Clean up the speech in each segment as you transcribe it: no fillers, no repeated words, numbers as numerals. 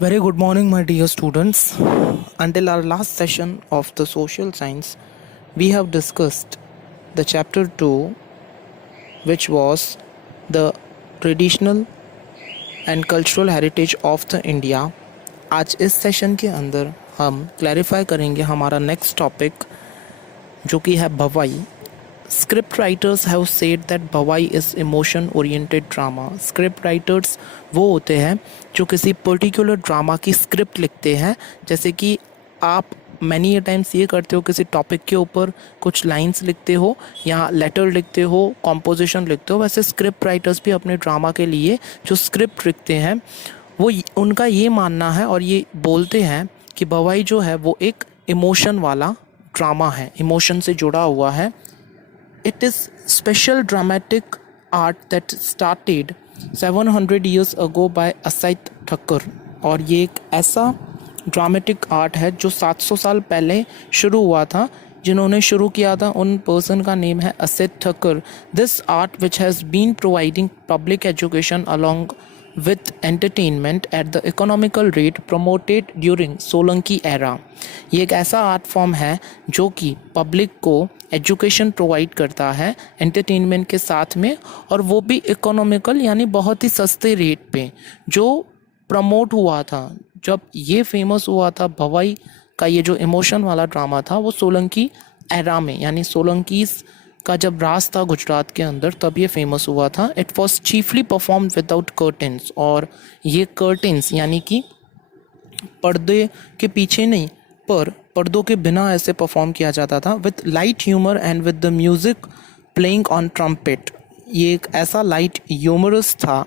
Very good morning, my dear students. Until our last session of the social science, we have discussed the chapter 2, which was the traditional and cultural heritage of the India. आज इस session के अंदर हम clarify करेंगे हमारा next topic जो कि है भवाई. Script writers have said that Bhavai is emotion oriented drama. Script writers वो होते हैं जो किसी पर्टिकुलर ड्रामा की स्क्रिप्ट लिखते हैं. जैसे कि आप मैनी ए टाइम्स ये करते हो, किसी टॉपिक के ऊपर कुछ लाइंस लिखते हो या लेटर लिखते हो, कॉम्पोजिशन लिखते हो. वैसे स्क्रिप्ट राइटर्स भी अपने ड्रामा के लिए जो स्क्रिप्ट लिखते हैं वो उनका ये मानना है और ये बोलते हैं कि भवाई जो है वो एक इमोशन वाला ड्रामा है, इमोशन से जुड़ा हुआ है. It is special dramatic art that started 700 years ago by असाइत Thakkar. और ये एक ऐसा ड्रामेटिक आर्ट है जो 700 साल पहले शुरू हुआ था. जिन्होंने शुरू किया था उन पर्सन का नेम है Asait Thakar. This art which has been providing public education along with entertainment at the economical rate promoted during Solanki era. ये एक ऐसा आर्ट फॉर्म है जो कि पब्लिक को एजुकेशन प्रोवाइड करता है एंटरटेनमेंट के साथ में, और वो भी इकोनॉमिकल यानी बहुत ही सस्ते रेट पे, जो प्रमोट हुआ था. जब ये फेमस हुआ था भवाई का ये जो इमोशन वाला ड्रामा था वो सोलंकी एरा में, यानी सोलंकीज़ का जब राज था गुजरात के अंदर तब ये फेमस हुआ था. It was chiefly performed without curtains. और ये कर्टेंस यानी कि पर्दे के पीछे नहीं पर पर्दों के बिना ऐसे परफॉर्म किया जाता था. With light humour and with the music playing on trumpet. ये एक ऐसा लाइट ह्यूमरस था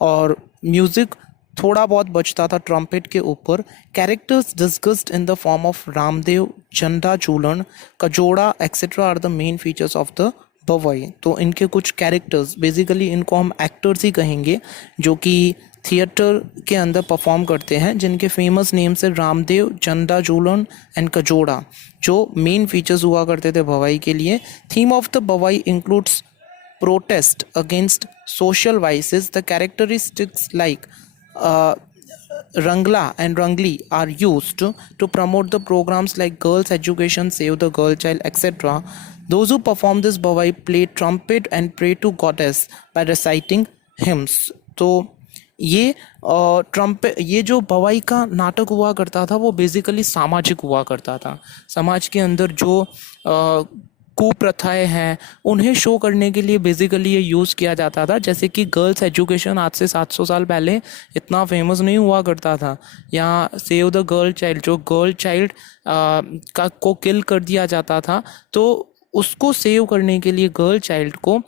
और म्यूज़िक थोड़ा बहुत बजता था ट्रम्पेट के ऊपर. Characters discussed in the form of Ramdev, Jhanda Chulan, Kajoda etcetera are the main features of the Bhavai. तो इनके कुछ कैरेक्टर्स, बेसिकली इनको हम एक्टर्स ही कहेंगे, जो कि थिएटर के अंदर परफॉर्म करते हैं, जिनके फेमस नेम्स है रामदेव, झंडा चूलन एंड कजोड़ा, जो मेन फीचर्स हुआ करते थे भवाई के लिए. Theme of the Bhavai includes protest against social vices. The characteristics like Rangla and Rangli are used to promote the programs like Girls Education, Save the Girl Child, etc. Those who perform this bhavai play trumpet and pray to goddess by reciting hymns. तो ये trumpet, ये जो भवाई का नाटक हुआ करता था वो बेसिकली सामाजिक हुआ करता था. समाज के अंदर जो कुप्रथाएं हैं उन्हें शो करने के लिए बेसिकली ये यूज़ किया जाता था. जैसे कि गर्ल्स एजुकेशन आज से 700 साल पहले इतना फेमस नहीं हुआ करता था. या सेव द गर्ल चाइल्ड, जो गर्ल चाइल्ड को किल कर दिया जाता था, तो उसको सेव करने के लिए गर्ल चाइल्ड को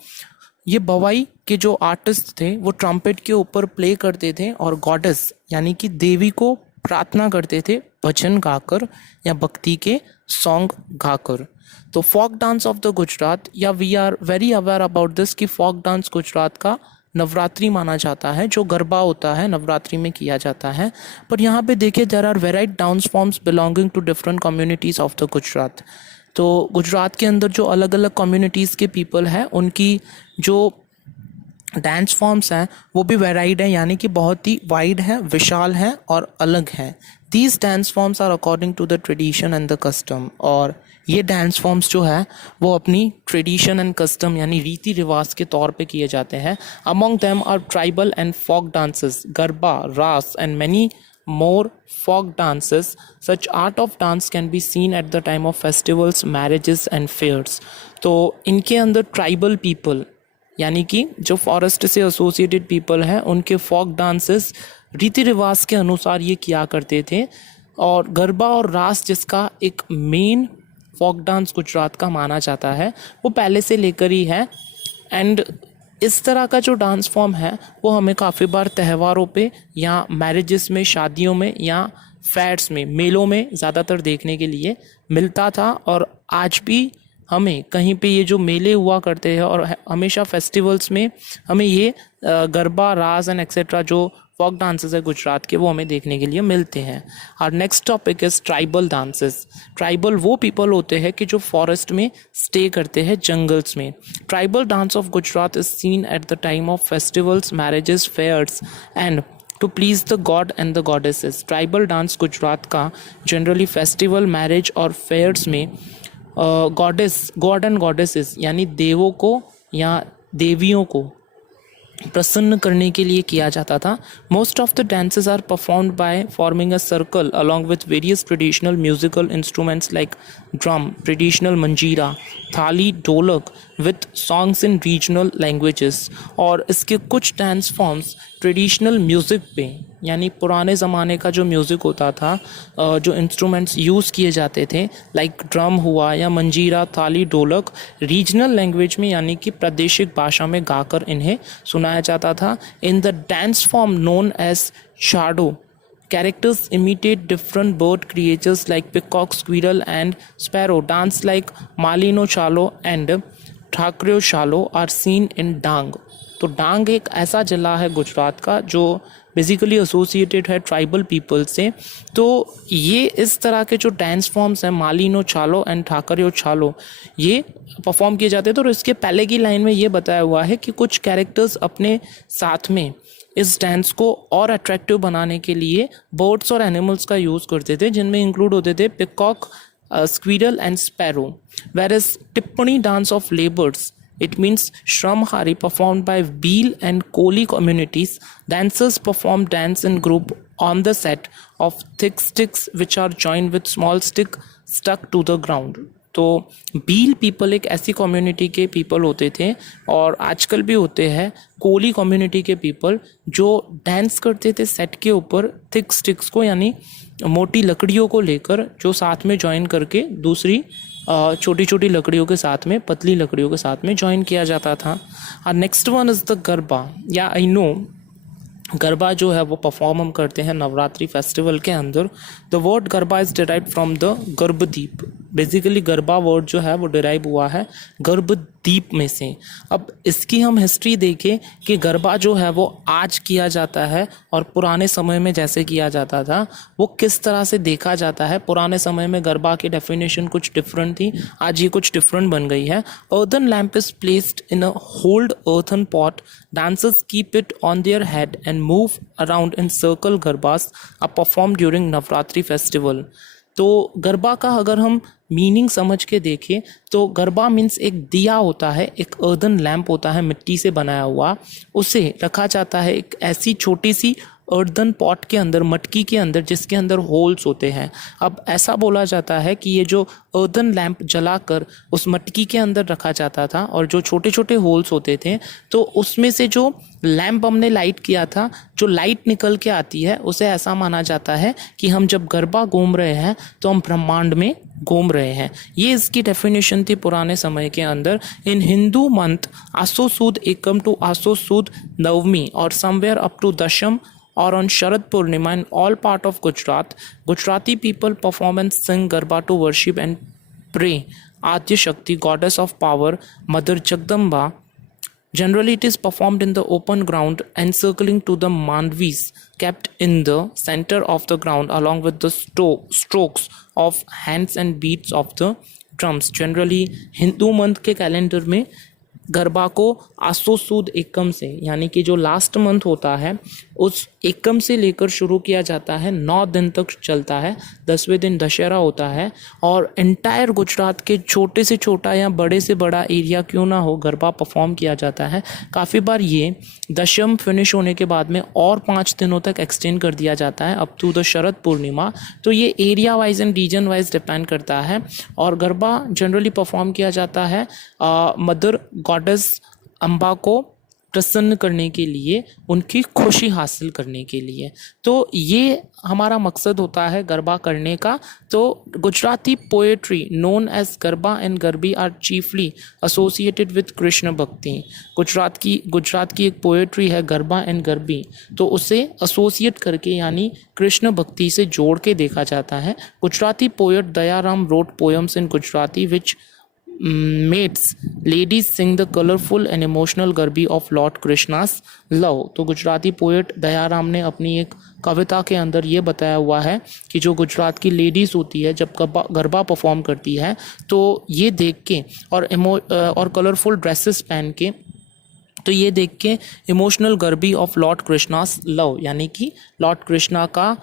ये भवाई के जो आर्टिस्ट थे वो ट्रम्पेट के ऊपर प्ले करते थे और गॉडेस यानी कि देवी को प्रार्थना करते थे भजन गाकर या भक्ति के सॉन्ग गाकर. तो folk dance of the Gujarat, या we are very aware about this कि फोक डांस गुजरात का नवरात्रि माना जाता है, जो गरबा होता है नवरात्रि में किया जाता है. पर यहाँ पे देखिए there are varied dance forms belonging to different communities of the Gujarat. तो गुजरात के अंदर जो अलग अलग कम्युनिटीज़ के पीपल हैं उनकी जो डांस फॉर्म्स हैं वो भी वेराइड है, यानी कि बहुत ही वाइड है, विशाल है और अलग है. These dance forms are according to the tradition and the custom. और ये डांस फॉर्म्स जो है वो अपनी ट्रेडिशन एंड कस्टम यानी रीति रिवाज के तौर पे किए जाते हैं. Among them are tribal and folk dances, garba, raas and many more folk dances. Such art of dance can be seen at the time of festivals, marriages and fairs. तो इनके अंदर ट्राइबल पीपल यानी कि जो फॉरेस्ट से एसोसिएटेड पीपल हैं उनके folk dances रीति रिवाज के अनुसार ये किया करते थे. और गरबा और रास, जिसका एक मेन फोक डांस गुजरात का माना जाता है, वो पहले से लेकर ही है. एंड इस तरह का जो डांस फॉर्म है वो हमें काफ़ी बार त्योहारों पे या मैरिजेस में, शादियों में या फेयर्स में, मेलों में ज़्यादातर देखने के लिए मिलता था. और आज भी हमें कहीं पे ये जो मेले हुआ करते हैं और हमेशा फेस्टिवल्स में हमें ये गरबा, रास एंड एक्सेट्रा जो फोक डांसेस है गुजरात के वो हमें देखने के लिए मिलते हैं. और next topic is tribal dances. Tribal वो पीपल होते हैं कि जो फॉरेस्ट में स्टे करते हैं, जंगल्स में. Tribal dance of Gujarat is seen at the time of festivals, marriages, fairs and to please the god and the goddesses. Tribal dance Gujarat का जनरली फेस्टिवल, मैरिज और फेयर्स में गॉड एंड गॉडेसेस यानी देवों को या देवियों को प्रसन्न करने के लिए किया जाता था. Most of the dances are performed by forming a circle along with various traditional musical instruments like drum, traditional manjira, thali, dholak with songs in regional languages. और इसके कुछ डांस फॉर्म्स ट्रेडिशनल म्यूज़िक पे यानी पुराने ज़माने का जो म्यूज़िक होता था, जो इंस्ट्रूमेंट्स यूज़ किए जाते थे लाइक ड्रम हुआ या मंजीरा, थाली, ढोलक, रीजनल लैंग्वेज में यानी कि प्रादेशिक भाषा में गाकर इन्हें सुनाया जाता था. In the dance form known as shadow, characters imitate different bird creatures like peacock, squirrel and sparrow. Dance like Malino Chalo and Thakryo Chalo are seen in Dang. तो डांग एक ऐसा जिला है गुजरात का जो बेसिकली एसोसिएटेड है ट्राइबल पीपल से. तो ये इस तरह के जो डांस फॉर्म्स हैं मालिनो चालो एंड ठाकरियो चालो, ये परफॉर्म किए जाते थे. तो इसके पहले की लाइन में ये बताया हुआ है कि कुछ कैरेक्टर्स अपने साथ में इस डांस को और अट्रैक्टिव बनाने के लिए बर्ड्स और एनिमल्स का यूज़ करते थे, जिनमें इंक्लूड होते थे peacock, squirrel and sparrow. whereas टिप्पणी dance of labours, it means Shramhari, performed by Beel and Koli communities. Dancers perform dance in group on the set of thick sticks which are joined with small stick stuck to the ground. तो बील people एक ऐसी community के people होते थे और आजकल भी होते हैं कोली कम्युनिटी के पीपल जो डांस करते थे सेट के ऊपर थिक स्टिक्स को यानी मोटी लकड़ियों को लेकर, जो साथ में ज्वाइन करके दूसरी छोटी छोटी लकड़ियों के साथ में, पतली लकड़ियों के साथ में ज्वाइन किया जाता था. और next one is the garba. या आई नो गरबा जो है वो परफॉर्म हम करते हैं नवरात्रि फेस्टिवल के अंदर. The word garba is derive from the गर्भदीप. Basically garba word जो है वो डिराइव हुआ है गर्भदीप में से. अब इसकी हम हिस्ट्री देखें कि गरबा जो है वो आज किया जाता है और पुराने समय में जैसे किया जाता था वो किस तरह से देखा जाता है. पुराने समय में गरबा की डेफिनेशन कुछ डिफरेंट थी, आज ये कुछ डिफरेंट बन गई है. earthen lamp is placed in a hold earthen pot. Dancers keep it on their head and move around in circle. Garbas are performed during Navratri festival. तो गरबा का अगर हम मीनिंग समझ के देखें तो गरबा मीन्स एक दिया होता है, एक अर्दन लैम्प होता है मिट्टी से बनाया हुआ, उसे रखा जाता है एक ऐसी छोटी सी अर्दन पॉट के अंदर, मटकी के अंदर, जिसके अंदर होल्स होते हैं. अब ऐसा बोला जाता है कि ये जो अर्दन लैम्प जलाकर उस मटकी के अंदर रखा जाता था और जो छोटे छोटे होल्स होते थे तो उसमें से जो लैम्प हमने लाइट किया था, जो लाइट निकल के आती है उसे ऐसा माना जाता है कि हम जब गरबा घूम रहे हैं तो हम ब्रह्मांड में घूम रहे हैं. ये इसकी डेफिनेशन थी पुराने समय के अंदर. इन हिंदू मंथ आसो सूद एकम टू आसो सूद नवमी और समवेयर अप टू दशम or on Sharad Purnima in all part of Gujarat, Gujarati people perform and sing Garba to worship and pray Adya Shakti, goddess of power, Mother Jagdamba. Generally, it is performed in the open ground, encircling to the mandvis kept in the center of the ground, along with the strokes of hands and beats of the drums. Generally, Hindu month के calendar में गरबा को आसो सूद एकम से यानी कि जो last month होता है उस एकम से लेकर शुरू किया जाता है, 9 दिन तक चलता है. 10वें दिन दशहरा होता है और एंटायर गुजरात के छोटे से छोटा या बड़े से बड़ा एरिया क्यों ना हो, गरबा परफॉर्म किया जाता है. काफ़ी बार ये दशम फिनिश होने के बाद में और 5 दिनों तक एक्सटेंड कर दिया जाता है up to the Sharad Purnima. तो ये area wise and region wise depend करता है. और गरबा जनरली परफॉर्म किया जाता है मदर गॉडेस अम्बा को प्रसन्न करने के लिए, उनकी खुशी हासिल करने के लिए. तो ये हमारा मकसद होता है गरबा करने का. तो Gujarati poetry known as garba and garbi are chiefly associated with Krishna bhakti. Gujarat की एक पोएट्री है गरबा एंड गरबी, तो उसे एसोसिएट करके यानी कृष्ण भक्ति से जोड़ के देखा जाता है. Gujarati poet Dayaram wrote poems in Gujarati which mates ladies sing the colorful and emotional garbi of Lord Krishna's love. तो गुजराती पोएट दयाराम ने अपनी एक कविता के अंदर ये बताया हुआ है कि जो गुजरात की लेडीज़ होती है जब गरबा परफॉर्म करती है तो ये देख के और कलरफुल ड्रेसेस पहन के तो ये देख के emotional garbi of lord Krishna's love, यानी कि लॉर्ड कृष्णा का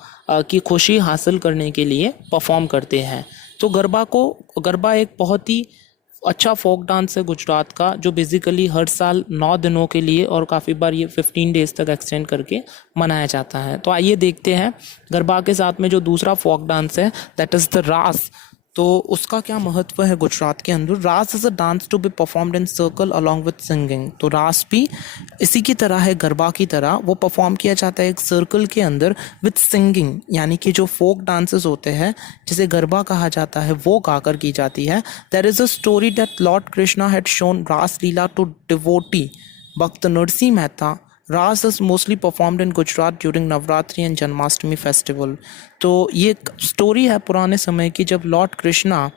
की खुशी हासिल करने के लिए परफॉर्म करते हैं। तो गरबा एक बहुत ही अच्छा फोक डांस है गुजरात का, जो बेसिकली हर साल 9 दिनों के लिए और काफ़ी बार ये 15 डेज तक एक्सटेंड करके मनाया जाता है। तो आइए देखते हैं गरबा के साथ में जो दूसरा फोक डांस है, दैट इज़ द रास। तो उसका क्या महत्व है गुजरात के अंदर। Raas is a dance to be performed in circle along with singing. तो रास भी इसी की तरह है, गरबा की तरह वो परफॉर्म किया जाता है एक सर्कल के अंदर विथ सिंगिंग, यानी कि जो फोक डांसेस होते हैं जिसे गरबा कहा जाता है वो गाकर की जाती है। There is a story that lord Krishna had shown raas leela to devotee bhakt Narsinh Mehta. Raas is mostly performed in Gujarat during Navratri and Janmashtami festival. तो ये एक स्टोरी है पुराने समय की, जब लॉर्ड कृष्णा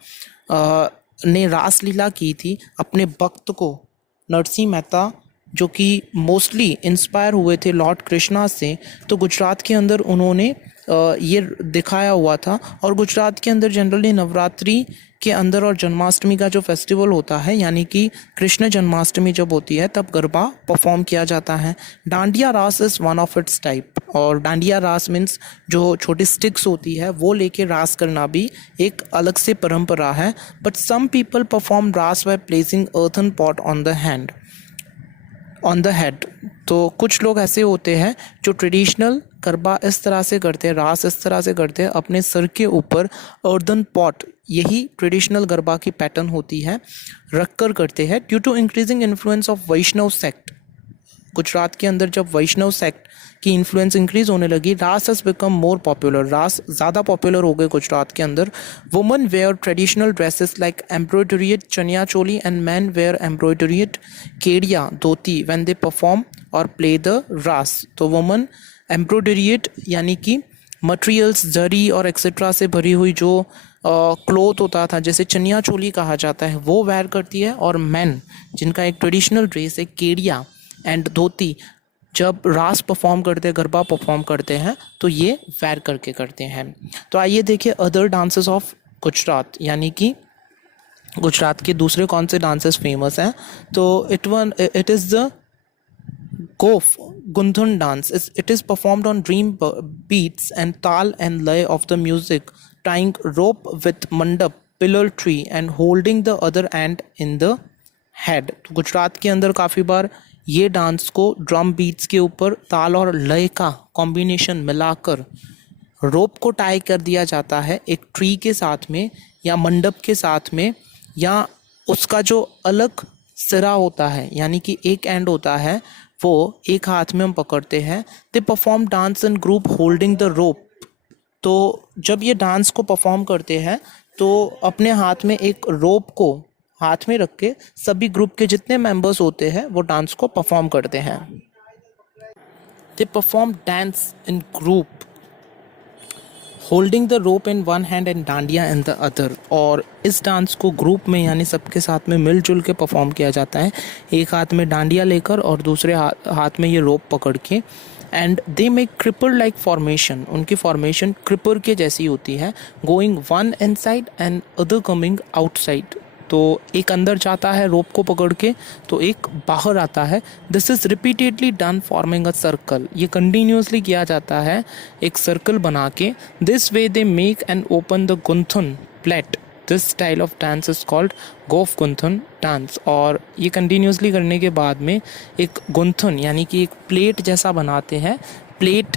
ने रास लीला की थी अपने भक्त को नरसिंह मेहता, जो कि मोस्टली इंस्पायर हुए थे लॉर्ड कृष्णा से। तो गुजरात के अंदर उन्होंने ये दिखाया हुआ था। और गुजरात के अंदर जनरली नवरात्रि के अंदर और जन्माष्टमी का जो फेस्टिवल होता है, यानी कि कृष्ण जन्माष्टमी जब होती है तब गरबा परफॉर्म किया जाता है। डांडिया रास is one of its type. और डांडिया रास मीन्स जो छोटी स्टिक्स होती है वो लेके रास करना भी एक अलग से परंपरा है। बट सम पीपल परफॉर्म रास by placing earthen pot on the head. तो कुछ लोग ऐसे होते हैं जो ट्रेडिशनल गरबा इस तरह से करते हैं, रास इस तरह से करते हैं, अपने सर के ऊपर अर्दन पॉट, यही ट्रेडिशनल गरबा की पैटर्न होती है, रख कर करते हैं। Due to increasing influence of Vaishnav sect, Gujarat के अंदर जब वैष्णव सेक्ट की इन्फ्लुएंस इंक्रीज होने लगी, रास हैज बिकम मोर पॉपुलर। रास ज़्यादा पॉपुलर हो गए गुजरात के अंदर। Women wear traditional dresses like embroidered chaniya choli and man wear embroidered kediya dhoti when they perform और प्ले द रास। तो वुमेन एम्ब्रॉयडरीड यानी कि मटेरियल्स, जरी और एक्सेट्रा से भरी हुई जो क्लोथ होता था, जैसे चनिया चोली कहा जाता है, वो वेयर करती है। और मैन जिनका एक ट्रेडिशनल ड्रेस है केड़िया एंड धोती, जब रास परफॉर्म करते हैं, गरबा परफॉर्म करते हैं, तो ये वेयर करके करते हैं। तो आइए देखिए अदर डांसेस ऑफ गुजरात, यानी कि गुजरात के दूसरे कौन से डांसेस फेमस हैं। तो इट इज़ द गोफ gunthan dance. It is performed on dream beats and tal and lay of the music, tying rope with mandap, pillar tree and holding the other end in the head। तो गुजरात के अंदर काफ़ी बार ये dance को drum beats के ऊपर ताल और लय का कॉम्बिनेशन मिलाकर रोप को टाई कर दिया जाता है एक ट्री के साथ में या मंडप के साथ में, या उसका जो अलग सिरा होता है, यानी कि एक एंड होता है, वो एक हाथ में हम पकड़ते हैं। They perform dance in group holding the rope. तो जब ये डांस को परफॉर्म करते हैं तो अपने हाथ में एक रोप को हाथ में रख के सभी ग्रुप के जितने मेंबर्स होते हैं वो डांस को परफॉर्म करते हैं। They perform dance in group holding the rope in one hand and dandiya in the other. और इस डांस को ग्रुप में यानी सबके साथ में मिलजुल के परफॉर्म किया जाता है, एक हाथ में डांडिया लेकर और दूसरे हाथ में ये रोप पकड़ के। And they make creeper like formation, उनकी फॉर्मेशन क्रिपर के जैसी होती है, going one inside and other coming outside. तो एक अंदर जाता है रोप को पकड़ के तो एक बाहर आता है। This is repeatedly done forming a circle, ये कंटिन्यूसली किया जाता है एक सर्कल बना के। This way they make and open the gunthan plate. This style of dance is called gof gunthan dance. और ये कंटिन्यूसली करने के बाद में एक गुंथन यानी कि एक प्लेट जैसा बनाते हैं। प्लेट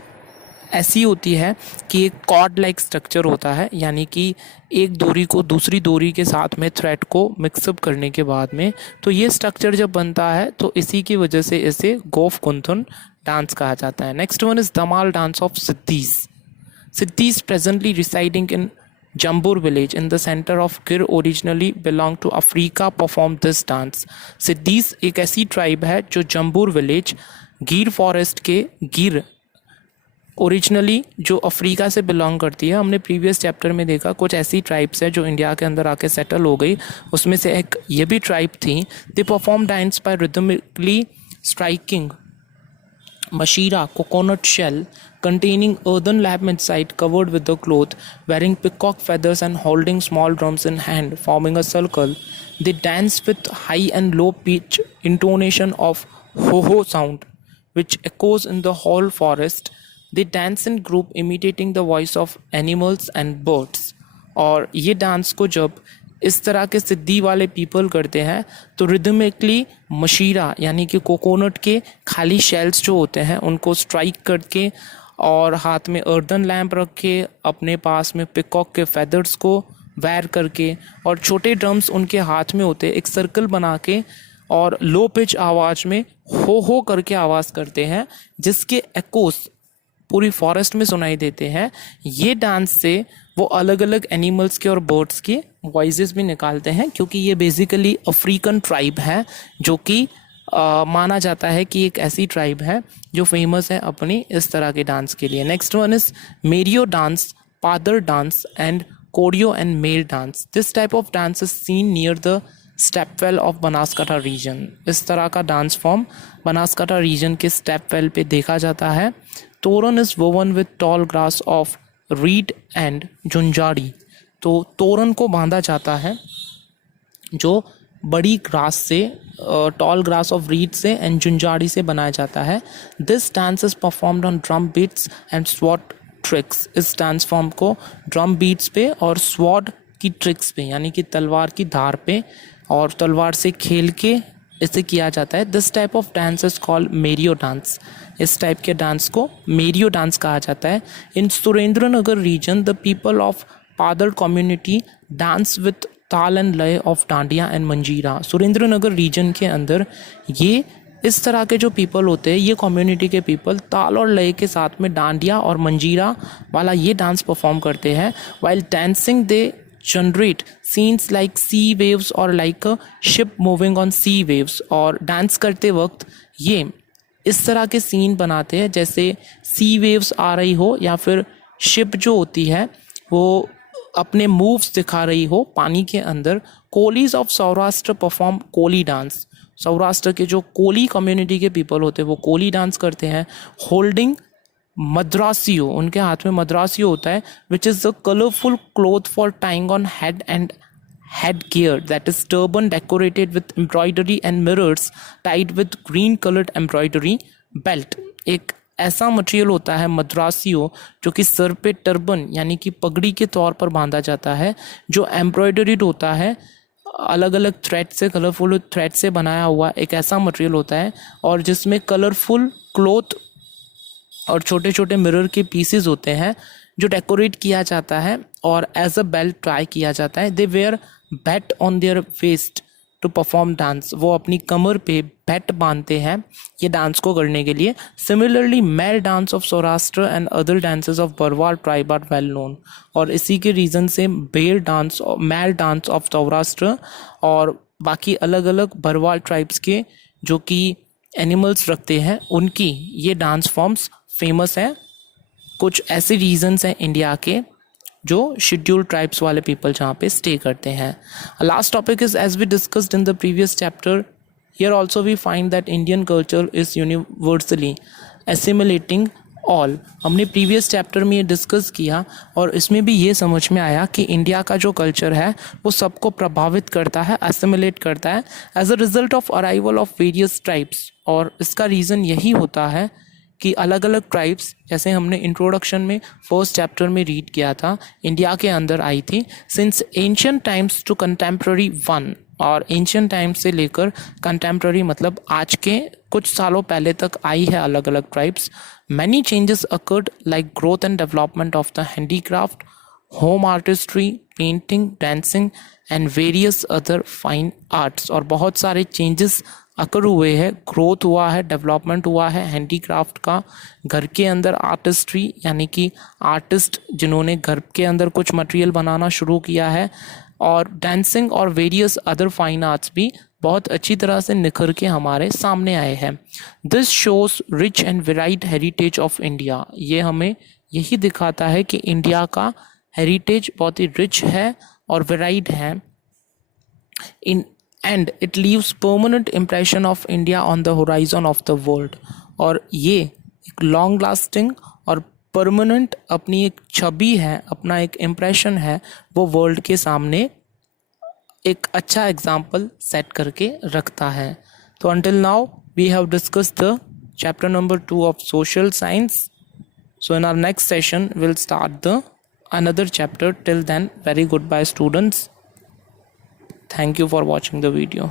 ऐसी होती है कि एक कॉर्ड लाइक स्ट्रक्चर होता है, यानी कि एक डोरी को दूसरी डोरी के साथ में थ्रेड को मिक्सअप करने के बाद में, तो ये स्ट्रक्चर जब बनता है तो इसी की वजह से इसे गोफ गुंथन डांस कहा जाता है। Next one is dhamal dance of Siddis. Siddis presently residing in Jambur village in the center of Gir originally belonged to Africa perform this dance। Siddhis एक ऐसी ट्राइब है जो जम्बूर विलेज गिर फॉरेस्ट के गिर ओरिजिनली जो अफ्रीका से बिलोंग करती है। हमने प्रीवियस चैप्टर में देखा कुछ ऐसी ट्राइब्स है जो इंडिया के अंदर आके सेटल हो गई, उसमें से एक ये भी ट्राइब थी। They perform dance bye rhythmically striking mashira coconut shell containing earthen lamp inside covered with the cloth, wearing peacock feathers and holding small drums in hand, forming a circle. They dance with high and low pitch intonation of ho-ho sound, which echoes in the whole forest. They dance in group imitating the voice of animals and birds. और ये dance को जब इस तरह के सिद्धि वाले people करते हैं तो रिदमिकली मशीरा यानी कि कोकोनट के खाली शेल्स जो होते हैं उनको स्ट्राइक करके और हाथ में अर्दन लैम्प रख के अपने पास में पिकॉक के फेदर्स को वेयर करके और छोटे ड्रम्स उनके हाथ में होते एक सर्कल बना के और लो पिच आवाज़ में हो करके आवाज़ करते हैं जिसके एकोस पूरी फॉरेस्ट में सुनाई देते हैं। ये डांस से वो अलग अलग एनिमल्स के और बर्ड्स के वॉइसेस भी निकालते हैं क्योंकि ये बेसिकली अफ्रीकन ट्राइब है जो कि माना जाता है कि एक ऐसी ट्राइब है जो फेमस है अपनी इस तरह के डांस के लिए। Next one is Merio dance, Padar dance and Korio and male dance. This type of dance is seen near the stepwell of Banaskantha region. इस तरह का डांस फॉर्म बनासकाठा रीजन के स्टेपवेल पे देखा जाता है। Toran is woven with tall grass of reed and junjadi. तो तोरण को बांधा जाता है जो बड़ी ग्रास से टॉल ग्रास ऑफ रीड से एंड जुंजाड़ी से बनाया जाता है। This dance is performed on drum beats and sword tricks. इस डांस फॉर्म को ड्रम बीट्स पे और स्वॉट की ट्रिक्स पे यानी कि तलवार की धार पे और तलवार से खेल के इसे किया जाता है। This type of dance is called Merio dance. इस टाइप के डांस को मेरियो डांस कहा जाता है। In Surendranagar region the people of Padar community dance with taal and laya of dandiya and manjira. Surendranagar reason के अंदर ये इस तरह के जो पीपल होते हैं ये कम्युनिटी के पीपल ताल और लय के साथ में डांडिया और मंजीरा वाला ये डांस परफॉर्म करते हैं। While dancing they generate scenes like sea waves और like a ship moving on sea waves. और डांस करते वक्त ये इस तरह के सीन बनाते हैं जैसे सी वेव्स आ रही हो या फिर शिप जो होती है वो अपने मूव्स दिखा रही हो पानी के अंदर। Kolis of Saurashtra perform Koli dance. Saurashtra के जो कोली कम्युनिटी के पीपल होते हैं वो कोली डांस करते हैं। होल्डिंग मद्रासियो, उनके हाथ में मद्रासियो होता है which is the colourful cloth for tying on head and headgear, that is turban decorated with embroidery and mirrors tied with green colored embroidery belt। एक ऐसा मटेरियल होता है मद्रासियो जो कि सर पे टर्बन यानी कि पगड़ी के तौर पर बांधा जाता है जो एम्ब्रॉयडरीड होता है अलग अलग थ्रेड से, कलरफुल थ्रेड से बनाया हुआ एक ऐसा मटेरियल होता है और जिसमें कलरफुल क्लोथ और छोटे छोटे मिरर के पीसेस होते हैं जो डेकोरेट किया जाता है और एज अ बेल्ट ट्राई किया जाता है। They wear bat on their waist to perform dance. वो अपनी कमर पे बैट बांधते हैं ये डांस को करने के लिए। Similarly male dance of Saurashtra and other dances of Barwal tribe are well known. और इसी के रीज़न से मेल डांस ऑफ सौराष्ट्र और बाकी अलग अलग बरवाल ट्राइब्स के जो कि एनिमल्स रखते हैं उनकी ये डांस फॉर्म्स फेमस हैं। कुछ ऐसे रीजन्स हैं इंडिया के जो शेड्यूल्ड ट्राइब्स वाले पीपल जहाँ पे स्टे करते हैं। Last topic is as we discussed in the previous chapter, here also we find that Indian culture is universally assimilating all. हमने प्रीवियस चैप्टर में ये डिस्कस किया और इसमें भी ये समझ में आया कि इंडिया का जो कल्चर है वो सबको प्रभावित करता है, एसिमिलेट करता है as a result of arrival of various tribes. और इसका रीज़न यही होता है कि अलग अलग ट्राइब्स, जैसे हमने इंट्रोडक्शन में फर्स्ट चैप्टर में रीड किया था, इंडिया के अंदर आई थी since ancient times to contemporary one. और एंशियंट टाइम्स से लेकर कंटेम्प्ररी मतलब आज के कुछ सालों पहले तक आई है अलग अलग tribes. Many changes occurred like growth and development of the handicraft, home artistry, painting, dancing and various other fine arts. और बहुत सारे चेंजेस अकर हुए हैं, ग्रोथ हुआ है, डेवलपमेंट हुआ है हैंडीक्राफ्ट का। घर के अंदर आर्टिस्ट्री यानी कि आर्टिस्ट जिन्होंने घर के अंदर कुछ मटेरियल बनाना शुरू किया है, और डांसिंग और वेरियस अदर फाइन आर्ट्स भी बहुत अच्छी तरह से निखर के हमारे सामने आए हैं। This shows rich and varied heritage of India. ये हमें यही दिखाता है कि इंडिया का हेरिटेज बहुत ही रिच है और वेराइड है। इन and it leaves permanent impression of India on the horizon of the world। और ये एक लॉन्ग लास्टिंग और परमानेंट अपनी एक छवि है, अपना एक इम्प्रेशन है, वो वर्ल्ड के सामने एक अच्छा एग्जाम्पल सेट करके रखता है। तो until now we have discussed the chapter number 2 of social science. So in our next session we'll start the another chapter. Till then, very goodbye students. Thank you for watching the video.